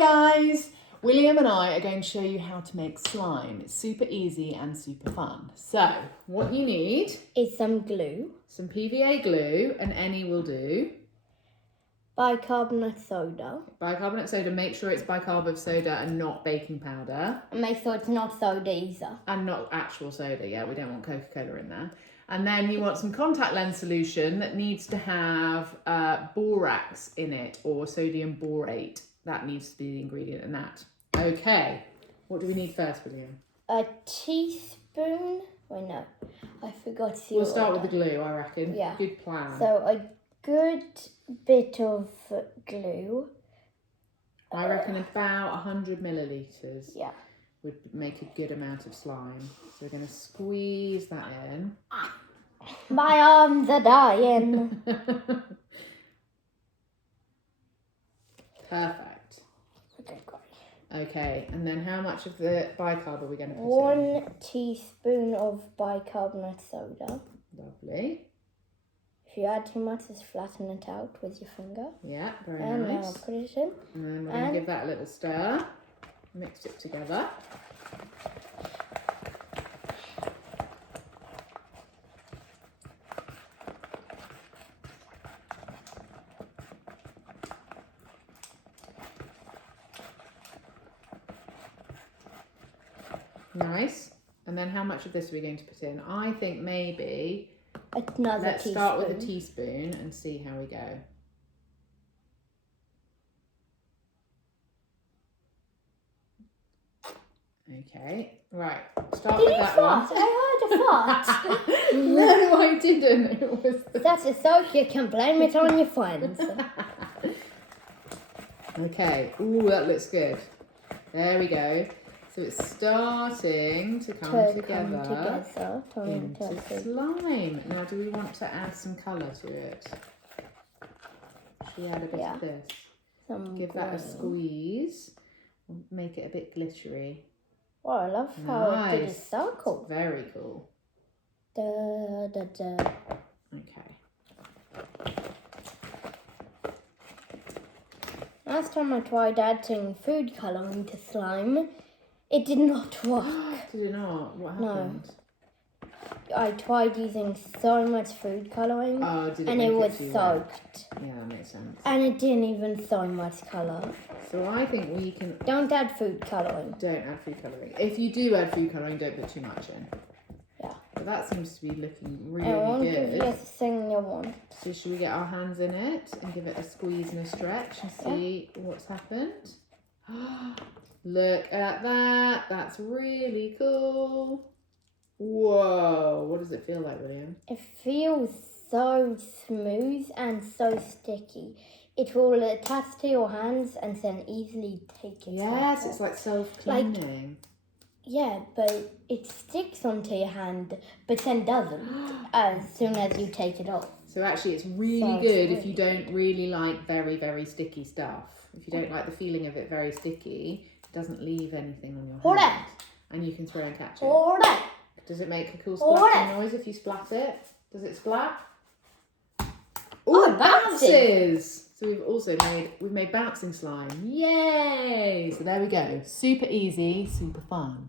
guys! William and I are going to show you how to make slime. It's super easy and super fun. So, what you need is some glue. Some PVA glue, and any will do. Bicarbonate soda. Bicarbonate soda, make sure it's bicarbonate of soda and not baking powder. And make sure it's not soda either. And not actual soda, yeah, we don't want Coca-Cola in there. And then you want some contact lens solution that needs to have borax in it, or sodium borate. That needs to be the ingredient in that. Okay, what do we need first, William? A teaspoon. Wait, no, I forgot to. We'll start with the glue, I reckon. Yeah. Good plan. So a good bit of glue. I reckon about 100 millilitres. Yeah. Would make a good amount of slime. So we're going to squeeze that in. My arms are dying. Perfect. Okay, great. Okay, and then how much of the bicarb are we going to put in? 1 teaspoon of bicarbonate soda. Lovely. If you add too much, just flatten it out with your finger. Yeah, very and nice. now put it in. And then we're going to give that a little stir. Mix it together. Nice. And then how much of this are we going to put in? I think maybe let's start with a teaspoon and see how we go. Okay, right. Start with that one. I heard a fart. No, I didn't. It was. That's a soak. You can blame it on your friends. Okay. Ooh, that looks good. There we go. So it's starting to come together into slime. Now, do we want to add some colour to it? Should we add a bit of this? Give that a squeeze. Make it a bit glittery. Oh, I love how it did a circle. It's very cool. Da, da, da. Okay. Last time I tried adding food colouring to slime, it did not work. Did it not? What happened? No. I tried using so much food colouring and it was soaked. Yeah, that makes sense. And it didn't even so much colour. So I think we can... Don't add food colouring. Don't add food colouring. If you do add food colouring, don't put too much in. Yeah. But that seems to be looking really I won't good. give you a thing you want. So should we get our hands in it and give it a squeeze and a stretch and see what's happened? Look at that. That's really cool. Whoa. What does it feel like, William? It feels so smooth and so sticky. It will attach to your hands and then easily take it off. Yes, it's like self-cleaning. Yeah, but it sticks onto your hand, but then doesn't as soon as you take it off. So actually it's really good if you don't really like very, very sticky stuff. If you don't like the feeling of it very sticky, it doesn't leave anything on your hand. And you can throw and catch it. Does it make a cool splashing noise if you splat it? Does it splat? Oh, it bounces! So we've made bouncing slime. Yay! So there we go. Super easy, super fun.